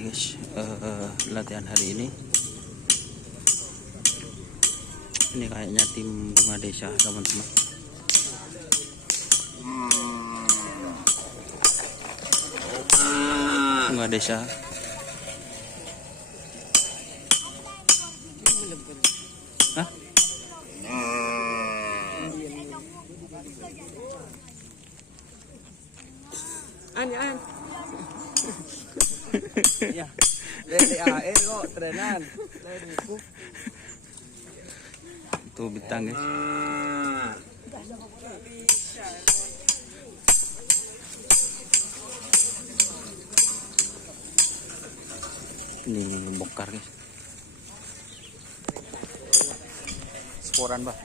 guys, latihan hari ini. Ini kayaknya tim bunga desa teman-teman. Bunga desa. Hah? Ya, dari air kok trenan. Itu bintang guys. Ini bongkar guys. Sporan bah.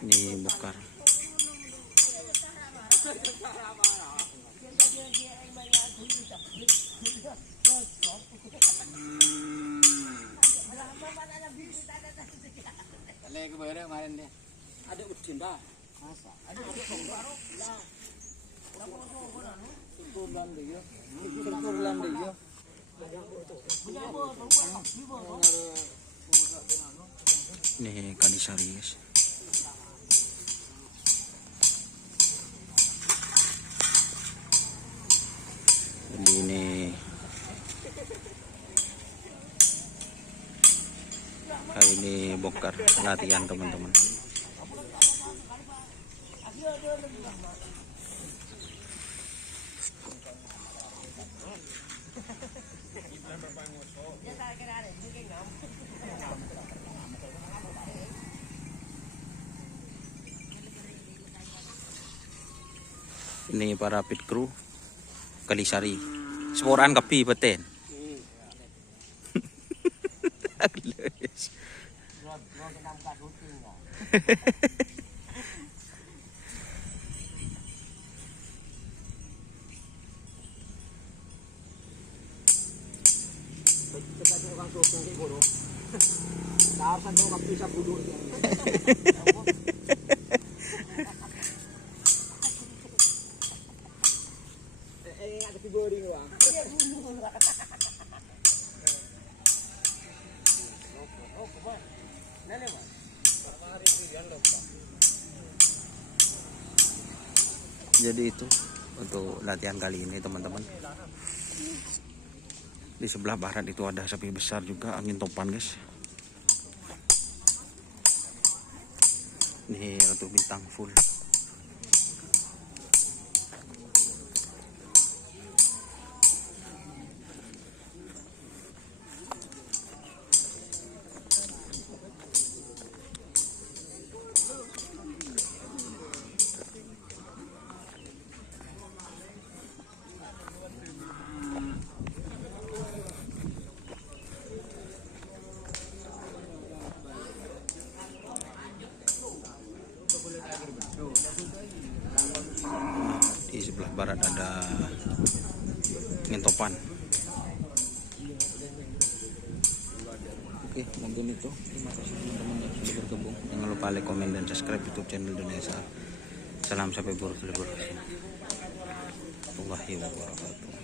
Ini bongkar. Ada udin dah. Masa? Ada Ini Kalisari guys. Jadi ini bongkar latihan teman-teman. Ini para pit crew Kalisari. Sporan kapi beten. Jadi itu untuk latihan kali ini teman-teman. Di sebelah barat itu ada sapi besar juga, angin topan guys. Ini Ratu Bintang full. Di sebelah barat ada angin topan. Oke, mungkin itu. Terima kasih teman-teman yang sudah bergabung. Jangan lupa like, komen, dan subscribe YouTube channel Indonesia. Salam sampai bertemu. Warahmatullahi wabarakatuh.